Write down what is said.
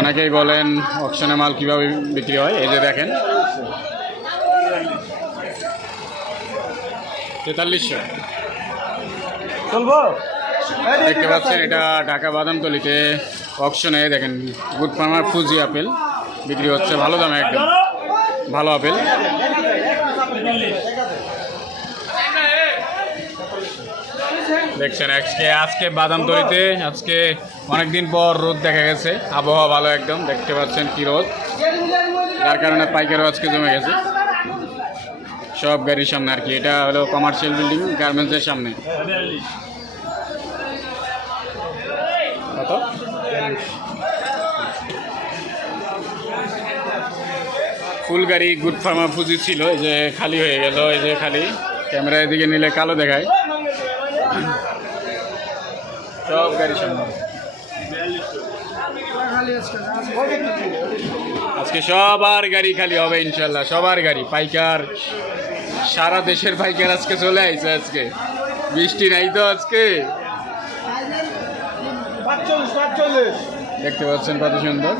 অনেকেই বলেন অকশনে মাল কীভাবে বিক্রি হয়, এই যে দেখেন 4300 দেখতে পাচ্ছেন। এটা ঢাকা বাদামতলিতে অকশনে দেখেন গুড ফার্মার ফুজি আপেল বিক্রি হচ্ছে ভালো দামে, একদম ভালো আপেল। দেখছেন আজকে বাদামতলিতে আজকে অনেকদিন পর রোদ দেখা গেছে, আবহাওয়া ভালো একদম, দেখতে পাচ্ছেন কি রোদ, যার কারণে পাইকারও আজকে জমে গেছে সব গাড়ির সামনে আর কি। এটা হলো কমার্শিয়াল বিল্ডিং গার্মেন্টসের সামনে। কত ফুল গাড়ি গুড ফার্মার ফুজি ছিল, এই যে খালি হয়ে গেল, এই যে খালি ক্যামেরার দিকে নিলে কালো দেখায় সব গাড়ির সামনে। আজকে সবার গাড়ি খালি হবে ইনশাল্লাহ, সবার গাড়ি পাইকার, সারা দেশের পাইকার আজকে চলে আইছে। আজকে বৃষ্টি নাই তো আজকে, দেখতে পাচ্ছেন কত সুন্দর।